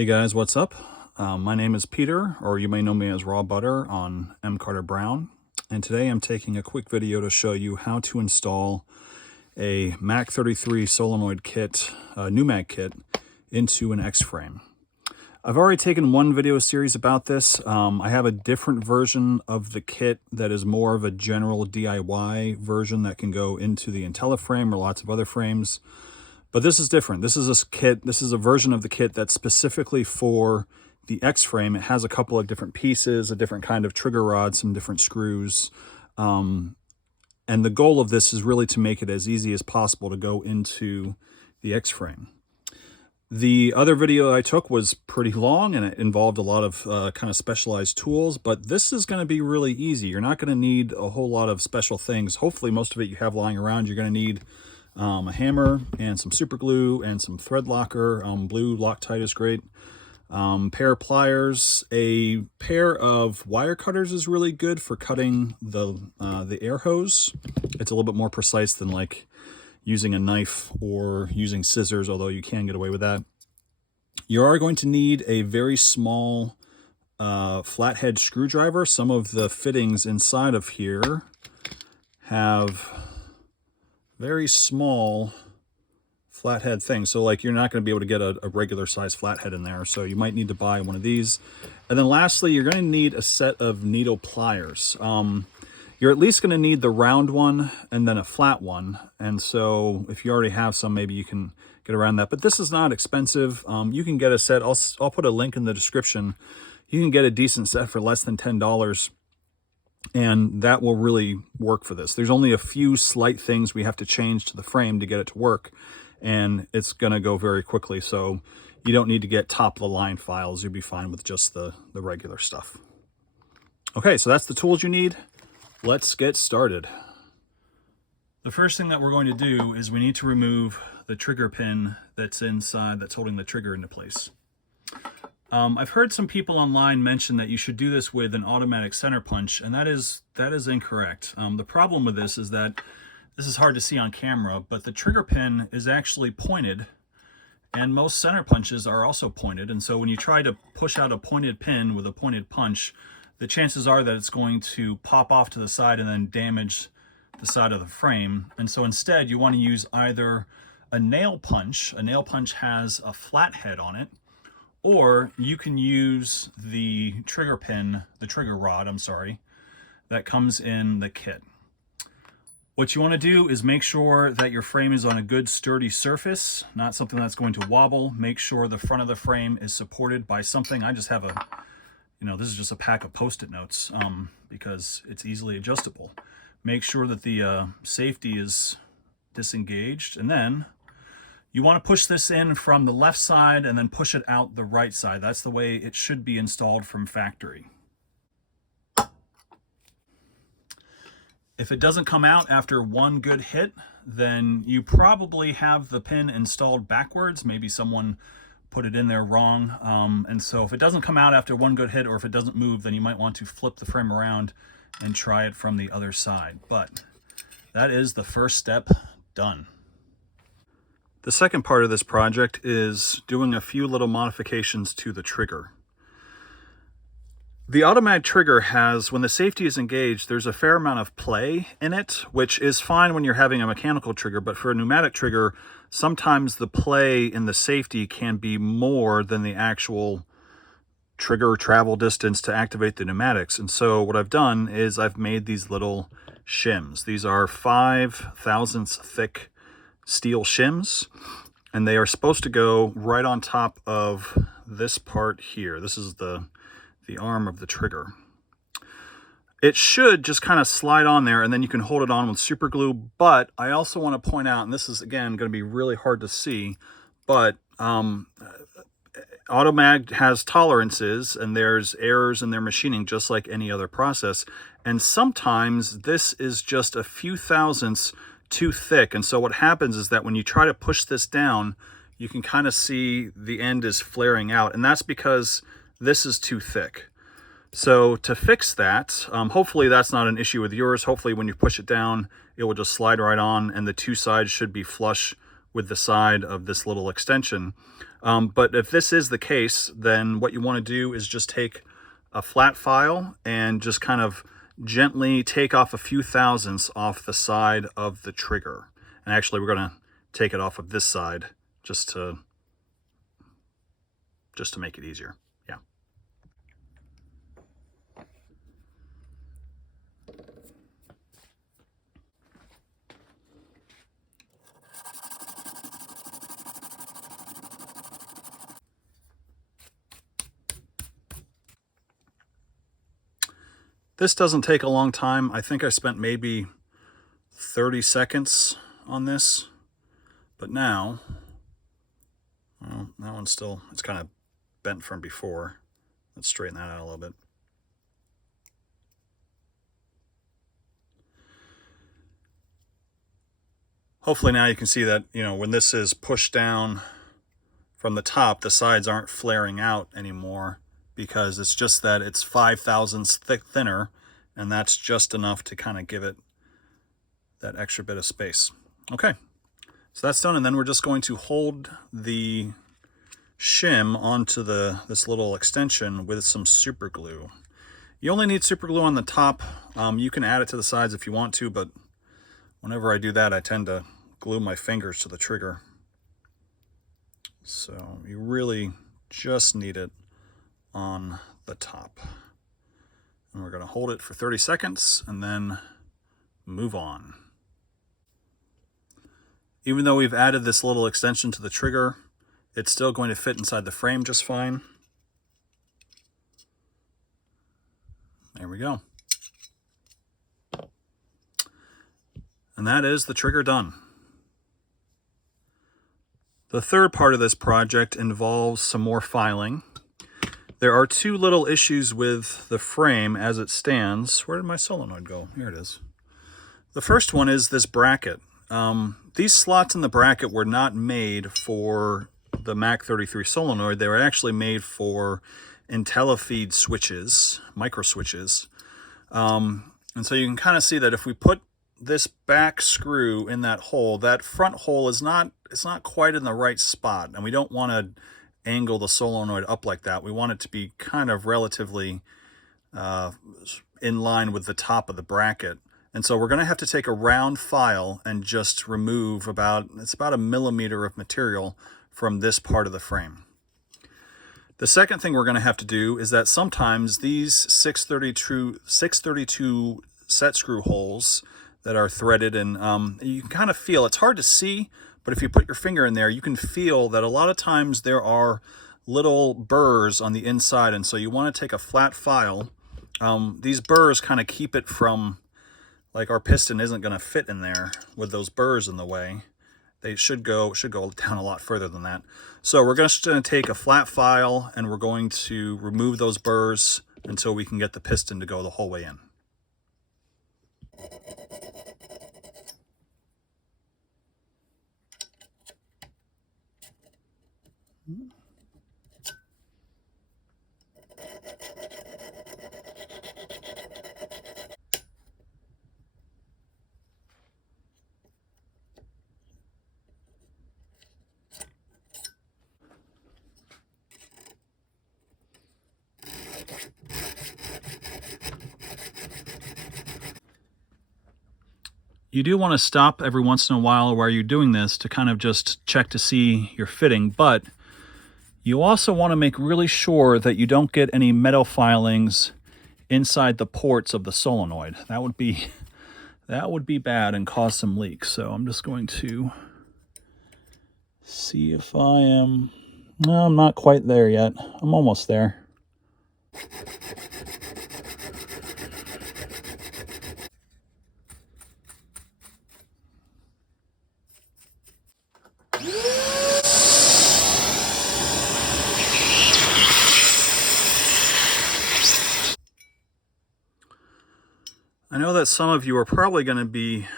Hey guys, what's up? My name is Peter, or you may know me as Rawbutter on M. Carter Brown, and today I'm taking a quick video to show you how to install a MAC-33 solenoid kit, pneumag kit, into an X-frame. I've already taken one video series about this. I have a different version of the kit that is more of a general DIY version that can go into the IntelliFrame or lots of other frames. But this is different. This is a kit. This is a version of the kit that's specifically for the X-frame. It has a couple of different pieces, a different kind of trigger rod, some different screws. And the goal of this is really to make it as easy as possible to go into the X-frame. The other video I took was pretty long and it involved a lot of kind of specialized tools, but this is going to be really easy. You're not going to need a whole lot of special things. Hopefully most of it you have lying around. You're going to need a hammer and some super glue and some thread locker. Blue Loktite is great. Pair of pliers. A pair of wire cutters is really good for cutting the air hose. It's a little bit more precise than like using a knife or using scissors, although you can get away with that. You are going to need a very small flathead screwdriver. Some of the fittings inside of here have very small flathead things. So like you're not going to be able to get a regular size flathead in there. So you might need to buy one of these. And then lastly, you're going to need a set of needle pliers. You're at least going to need the round one and then a flat one. And so if you already have some, maybe you can get around that. But this is not expensive. You can get a set. I'll put a link in the description. You can get a decent set for less than $10. And that will really work for this. There's only a few slight things we have to change to the frame to get it to work, and it's going to go very quickly. So you don't need to get top-of-the-line files. You'll be fine with just the regular stuff. Okay, so that's the tools you need. Let's get started. The first thing that we're going to do is we need to remove the trigger pin that's inside, that's holding the trigger into place. I've heard some people online mention that you should do this with an automatic center punch, and that is incorrect. The problem with this is that this is hard to see on camera, but the trigger pin is actually pointed, and most center punches are also pointed. And so when you try to push out a pointed pin with a pointed punch, the chances are that it's going to pop off to the side and then damage the side of the frame. And so instead, you want to use either a nail punch. A nail punch has a flat head on it, or you can use the trigger pin, the trigger rod, I'm sorry, that comes in the kit. What you want to do is make sure that your frame is on a good sturdy surface, not something that's going to wobble. Make sure the front of the frame is supported by something. I just have a, this is just a pack of Post-it notes because it's easily adjustable. Make sure that the safety is disengaged, and then you want to push this in from the left side and then push it out the right side. That's the way it should be installed from factory. If it doesn't come out after one good hit, then you probably have the pin installed backwards. Maybe someone put it in there wrong. And so if it doesn't come out after one good hit, or if it doesn't move, then you might want to flip the frame around and try it from the other side. But that is the first step done. The second part of this project is doing a few little modifications to the trigger. The Automag trigger has, when the safety is engaged, there's a fair amount of play in it, which is fine when you're having a mechanical trigger, but for a pneumatic trigger, sometimes the play in the safety can be more than the actual trigger travel distance to activate the pneumatics. And so what I've done is I've made these little shims. These are 5 thousandths thick steel shims, and they are supposed to go right on top of this part here. This is the arm of the trigger. It should just kind of slide on there, and then you can hold it on with super glue. But I also want to point out, and this is again going to be really hard to see, but Automag has tolerances, and there's errors in their machining just like any other process, and sometimes this is just a few thousandths too thick. And so what happens is that when you try to push this down, you can kind of see the end is flaring out, and that's because this is too thick. So to fix that, hopefully that's not an issue with yours. Hopefully when you push it down, it will just slide right on, and the two sides should be flush with the side of this little extension. But if this is the case, then what you want to do is just take a flat file and just kind of gently take off a few thousandths off the side of the trigger. And actually, we're going to take it off of this side just to make it easier. Yeah. This doesn't take a long time. I think I spent maybe 30 seconds on this, but now, well, that one's still, it's kind of bent from before. Let's straighten that out a little bit. Hopefully now you can see that, you know, when this is pushed down from the top, the sides aren't flaring out anymore, because it's just that it's 5 thousandths thinner, and that's just enough to kind of give it that extra bit of space. Okay, so that's done, and then we're just going to hold the shim onto this little extension with some super glue. You only need super glue on the top. You can add it to the sides if you want to, but whenever I do that, I tend to glue my fingers to the trigger. So you really just need it on the top. And we're going to hold it for 30 seconds and then move on. Even though we've added this little extension to the trigger, it's still going to fit inside the frame just fine. There we go. And that is the trigger done. The third part of this project involves some more filing. There are two little issues with the frame as it stands. Where did my solenoid go? Here it is. The first one is this bracket. These slots in the bracket were not made for the MAC-33 solenoid. They were actually made for IntelliFeed switches, micro switches. And so you can kind of see that if we put this back screw in that hole, that front hole is not, it's not quite in the right spot, and we don't want to angle the solenoid up like that. We want it to be kind of relatively in line with the top of the bracket. And so we're going to have to take a round file and just remove it's about a millimeter of material from this part of the frame. The second thing we're going to have to do is that sometimes these 632 set screw holes that are threaded, and you can kind of feel, it's hard to see, but if you put your finger in there, you can feel that a lot of times there are little burrs on the inside, and so you want to take a flat file. These burrs kind of keep it from, like, our piston isn't going to fit in there with those burrs in the way. They should go down a lot further than that. So we're just going to take a flat file and we're going to remove those burrs until we can get the piston to go the whole way in. You do want to stop every once in a while while you're doing this to kind of just check to see your fitting, but you also want to make really sure that you don't get any metal filings inside the ports of the solenoid. That would be bad and cause some leaks. So I'm just going to see if I am... No, I'm not quite there yet. I'm almost there. I know that some of you are probably going to be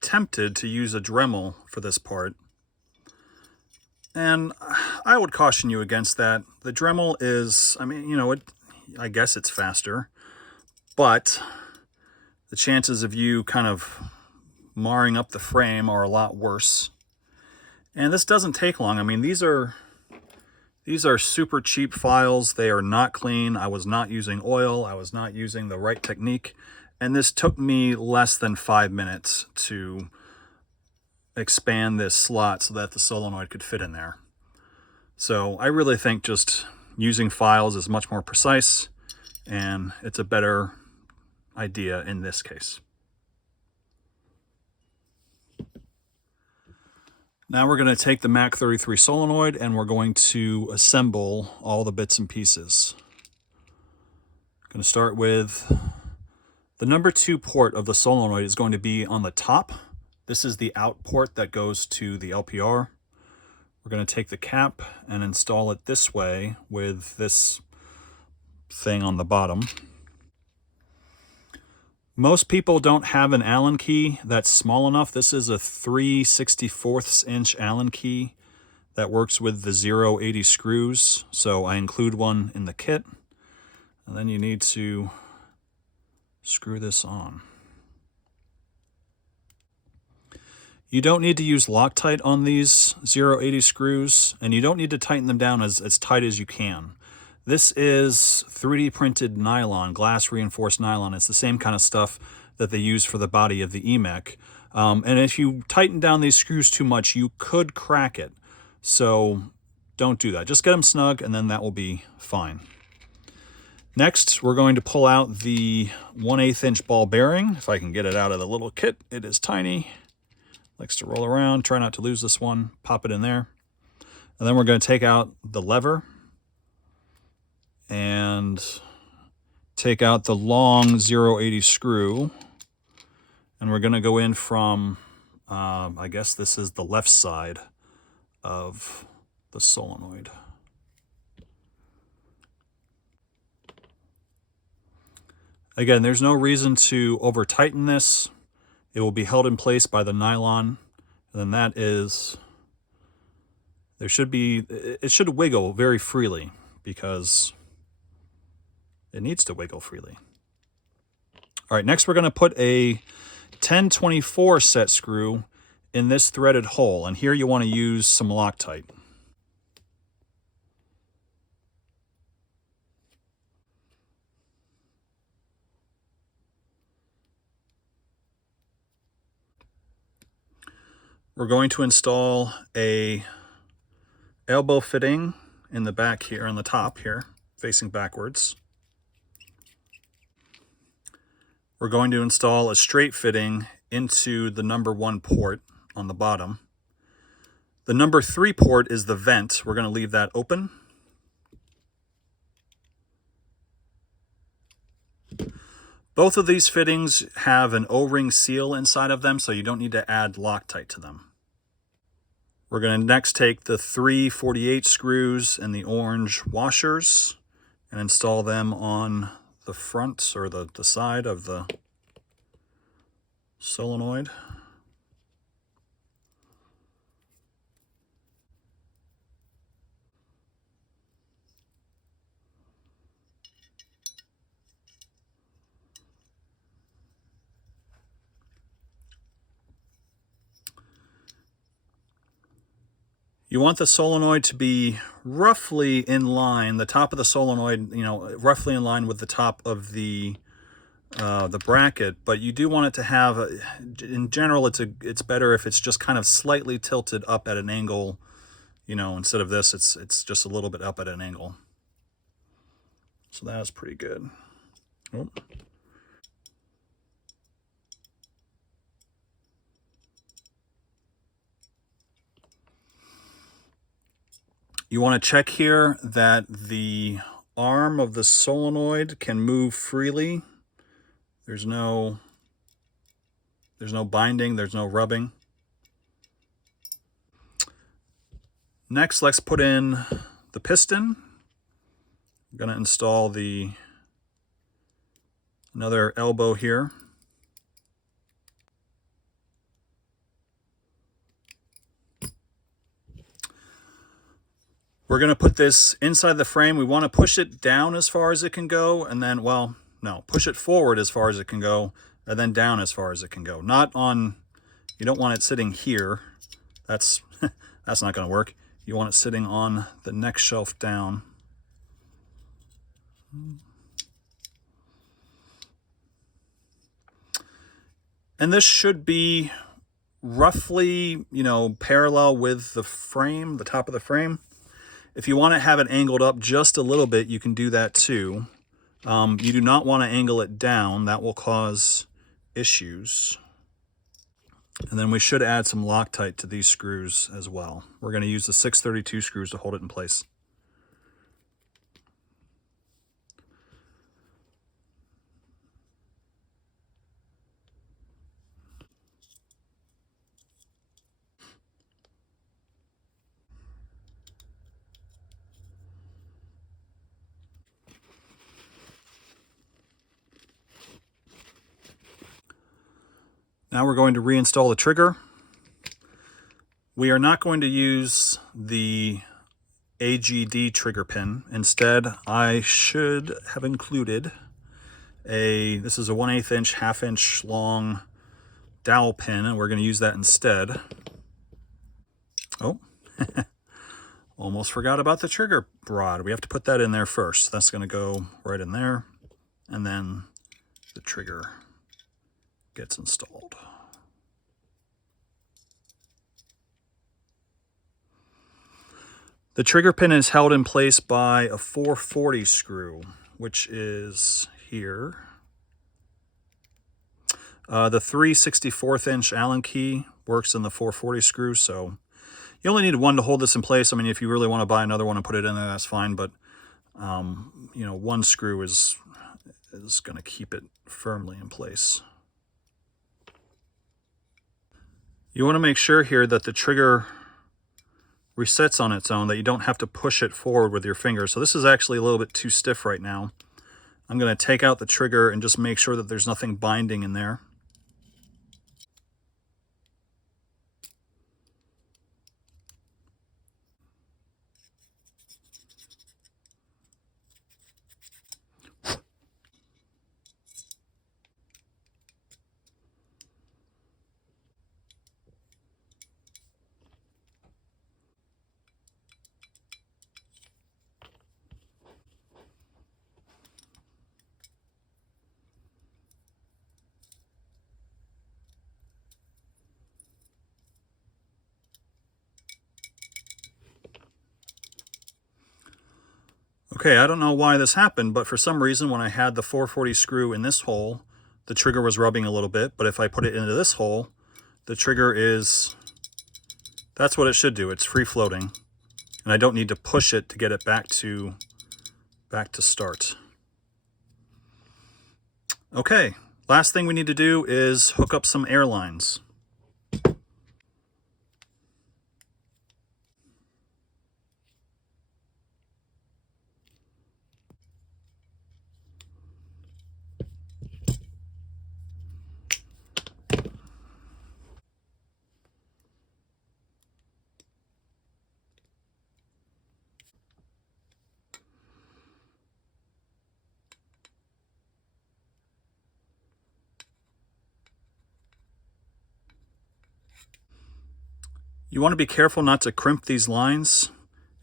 tempted to use a Dremel for this part, and I would caution you against that. The Dremel is, I mean, you know, I guess it's faster, but the chances of you kind of marring up the frame are a lot worse. And this doesn't take long. I mean, these are super cheap files. They are not clean. I was not using oil. I was not using the right technique. And this took me less than 5 minutes to expand this slot so that the solenoid could fit in there. So I really think just using files is much more precise, and it's a better idea in this case. Now we're going to take the MAC-33 solenoid and we're going to assemble all the bits and pieces. I'm going to start with the number 2 port of the solenoid is going to be on the top. This is the out port that goes to the LPR. We're going to take the cap and install it this way with this thing on the bottom. Most people don't have an Allen key that's small enough. This is a 3/64 inch Allen key that works with the 080 screws. So I include one in the kit. And then you need to screw this on. You don't need to use Loktite on these 080 screws, and you don't need to tighten them down as tight as you can. This is 3D printed nylon, glass reinforced nylon. It's the same kind of stuff that they use for the body of the eMAC. And if you tighten down these screws too much, you could crack it. So don't do that. Just get them snug and then that will be fine. Next, we're going to pull out the 1/8 inch ball bearing. If I can get it out of the little kit, it is tiny. Likes to roll around. Try not to lose this one. Pop it in there. And then we're going to take out the lever and take out the long 080 screw, and we're going to go in from I guess this is the left side of the solenoid. Again, there's no reason to over tighten this. It will be held in place by the nylon, and then that is, it should wiggle very freely because it needs to wiggle freely. All right, next we're going to put a 1024 set screw in this threaded hole, and here you want to use some Loktite. We're going to install a elbow fitting in the back here, on the top here, facing backwards. We're going to install a straight fitting into the number 1 port on the bottom. The number 3 port is the vent. We're going to leave that open. Both of these fittings have an O-ring seal inside of them, so you don't need to add Loktite to them. We're going to next take the 3 48 screws and the orange washers and install them on the front or the side of the solenoid. You want the solenoid to be roughly in line, the top of the solenoid, roughly in line with the top of the bracket, but you do want it to have, in general, it's better if it's just kind of slightly tilted up at an angle, instead of this, it's just a little bit up at an angle. So that is pretty good. Oh. You want to check here that the arm of the solenoid can move freely. There's no binding, there's no rubbing. Next, let's put in the piston. I'm going to install another elbow here. We're going to put this inside the frame. We want to push it down as far as it can go, and then, well, no, push it forward as far as it can go, and then down as far as it can go. Not on, you don't want it sitting here. That's That's not going to work. You want it sitting on the next shelf down. And this should be roughly, you know, parallel with the frame, the top of the frame. If you want to have it angled up just a little bit, you can do that too. You do not want to angle it down. That will cause issues. And then we should add some Loktite to these screws as well. We're going to use the 632 screws to hold it in place. Now we're going to reinstall the trigger. We are not going to use the AGD trigger pin. Instead, I should have included this is a 1/8 inch, 1/2 inch long dowel pin, and we're going to use that instead. Oh, almost forgot about the trigger rod. We have to put that in there first. That's going to go right in there, and then the trigger gets installed. The trigger pin is held in place by a 440 screw, which is here. The 3/64 inch Allen key works in the 440 screw, so you only need one to hold this in place. I mean, if you really want to buy another one and put it in there, that's fine, but you know, one screw is going to keep it firmly in place. You want to make sure here that the trigger resets on its own, that you don't have to push it forward with your finger. So this is actually a little bit too stiff right now. I'm going to take out the trigger and just make sure that there's nothing binding in there. Okay, I don't know why this happened, but for some reason when I had the 440 screw in this hole, the trigger was rubbing a little bit, but if I put it into this hole, the trigger that's what it should do. It's free floating, and I don't need to push it to get it back to start. Okay, last thing we need to do is hook up some Airlines. You want to be careful not to crimp these lines.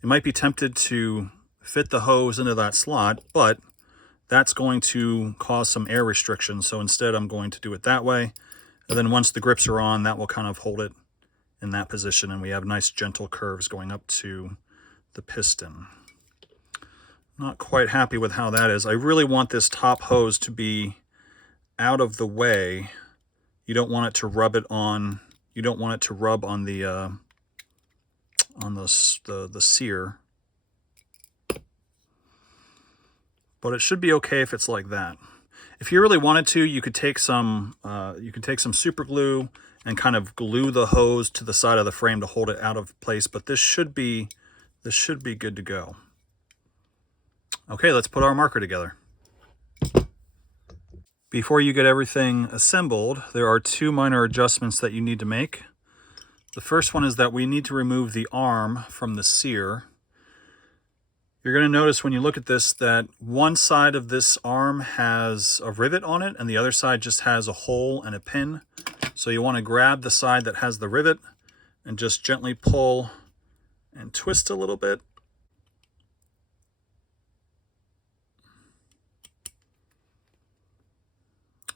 You might be tempted to fit the hose into that slot, but that's going to cause some air restrictions. So instead I'm going to do it that way. And then once the grips are on, that will kind of hold it in that position, and we have nice gentle curves going up to the piston. Not quite happy with how that is. I really want this top hose to be out of the way. You don't want it to rub it on. You don't want it to rub on the sear. But it should be okay if it's like that. If you really wanted to, you could take some super glue and kind of glue the hose to the side of the frame to hold it out of place. But this should be good to go. Okay, let's put our marker together. Before you get everything assembled, there are two minor adjustments that you need to make. The first one is that we need to remove the arm from the sear. You're going to notice when you look at this that one side of this arm has a rivet on it and the other side just has a hole and a pin. So you want to grab the side that has the rivet and just gently pull and twist a little bit.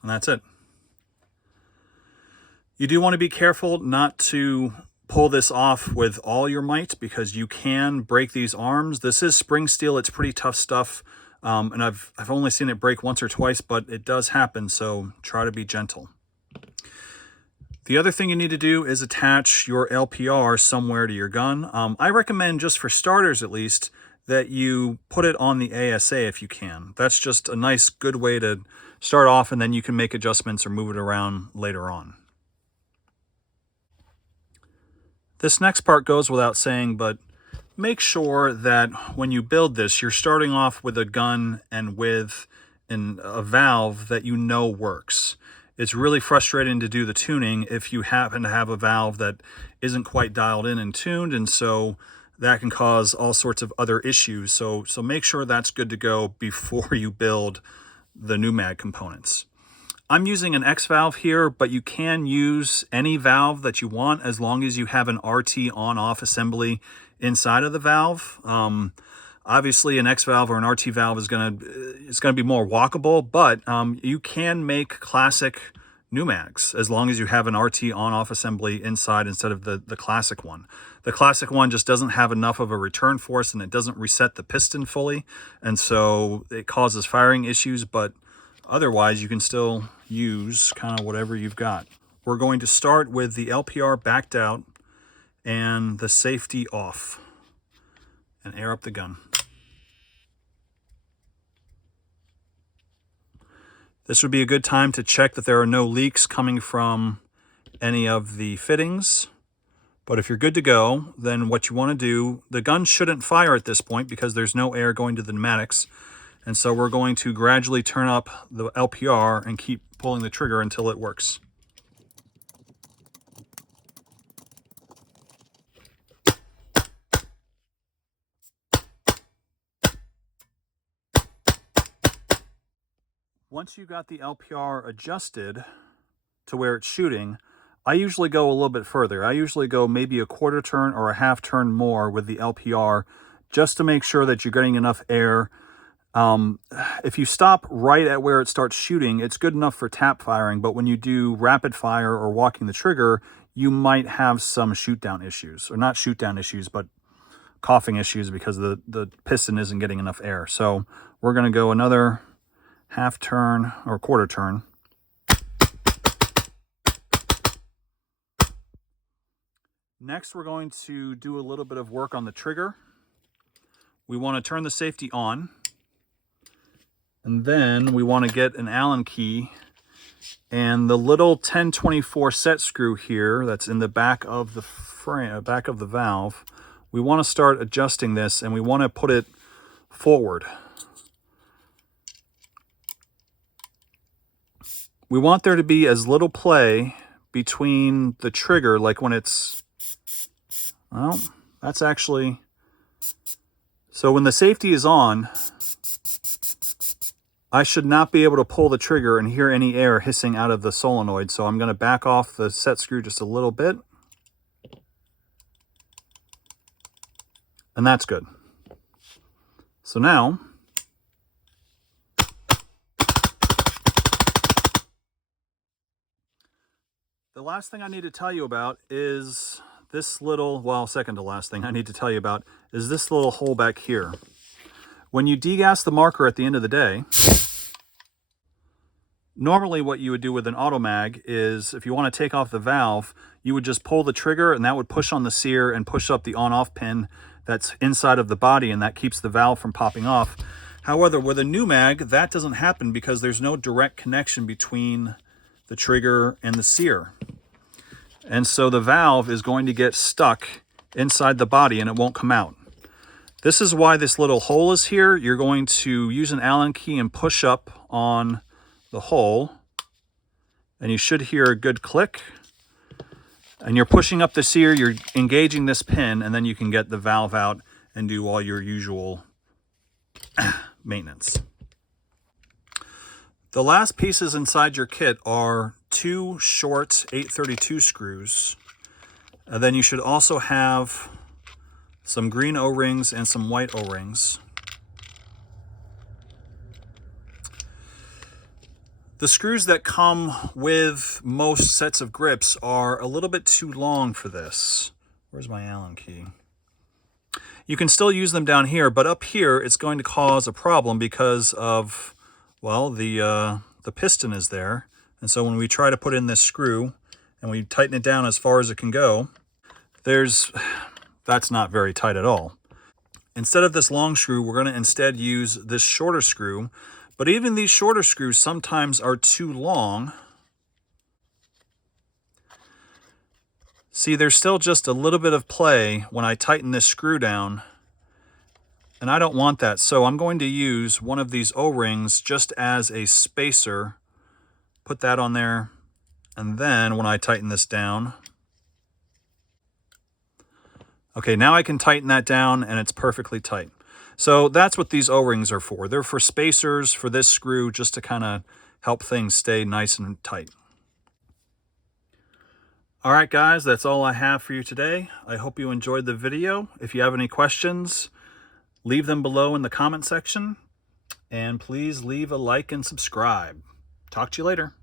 And that's it. You do want to be careful not to pull this off with all your might because you can break these arms. This is spring steel. It's pretty tough stuff. And I've only seen it break once or twice, but it does happen. So try to be gentle. The other thing you need to do is attach your LPR somewhere to your gun. I recommend, just for starters at least, that you put it on the ASA if you can. That's just a nice, good way to start off, and then you can make adjustments or move it around later on. This next part goes without saying, but make sure that when you build this, you're starting off with a gun and with a valve that you know works. It's really frustrating to do the tuning if you happen to have a valve that isn't quite dialed in and tuned, and so that can cause all sorts of other issues. So make sure that's good to go before you build the pneumag components. I'm using an X valve here, but you can use any valve that you want as long as you have an RT on-off assembly inside of the valve. Obviously, an X valve or an RT valve is gonna be more walkable, but you can make classic pneumags as long as you have an RT on-off assembly inside instead of the classic one. The classic one just doesn't have enough of a return force and it doesn't reset the piston fully, and so it causes firing issues, but otherwise you can still use kind of whatever you've got. We're going to start with the LPR backed out and the safety off and air up the gun. This would be a good time to check that there are no leaks coming from any of the fittings. But if you're good to go, then what you want to do, the gun shouldn't fire at this point because there's no air going to the pneumatics. And so we're going to gradually turn up the LPR and keep pulling the trigger until it works. Once you got the LPR adjusted to where it's shooting, I usually go a little bit further. I usually go maybe a quarter turn or a half turn more with the LPR just to make sure that you're getting enough air. If you stop right at where it starts shooting, it's good enough for tap firing, but when you do rapid fire or walking the trigger, you might have some shoot down issues, or not shoot down issues, but coughing issues because the piston isn't getting enough air. So we're going to go another half turn or quarter turn. Next, we're going to do a little bit of work on the trigger. We want to turn the safety on. And then we want to get an Allen key and the little 1024 set screw here that's in the back of the frame, back of the valve. We want to start adjusting this and we want to put it forward. We want there to be as little play between the trigger, like when it's, well, that's actually, so when the safety is on, I should not be able to pull the trigger and hear any air hissing out of the solenoid. So I'm going to back off the set screw just a little bit. And that's good. So now, the last thing I need to tell you about is this little, well, second to last thing I need to tell you about is this little hole back here. When you degas the marker at the end of the day, normally what you would do with an Automag is if you want to take off the valve, you would just pull the trigger and that would push on the sear and push up the on-off pin that's inside of the body, and that keeps the valve from popping off. However, with a pneumag, that doesn't happen because there's no direct connection between the trigger and the sear. And so the valve is going to get stuck inside the body and it won't come out. This is why this little hole is here. You're going to use an Allen key and push up on the hole, and you should hear a good click. And you're pushing up the sear, you're engaging this pin, and then you can get the valve out and do all your usual maintenance. The last pieces inside your kit are 2 short 832 screws. And then you should also have some green O-rings and some white O-rings. The screws that come with most sets of grips are a little bit too long for this. Where's my Allen key? You can still use them down here, but up here it's going to cause a problem because of, well, the piston is there. And so when we try to put in this screw and we tighten it down as far as it can go, that's not very tight at all. Instead of this long screw, we're going to instead use this shorter screw. But even these shorter screws sometimes are too long. See, there's still just a little bit of play when I tighten this screw down, and I don't want that. So I'm going to use one of these O-rings just as a spacer. Put that on there, and then when I tighten this down, okay, now I can tighten that down and it's perfectly tight. So that's what these O-rings are for. They're for spacers for this screw, just to kind of help things stay nice and tight. All right, guys, that's all I have for you today. I hope you enjoyed the video. If you have any questions, leave them below in the comment section. And please leave a like and subscribe. Talk to you later.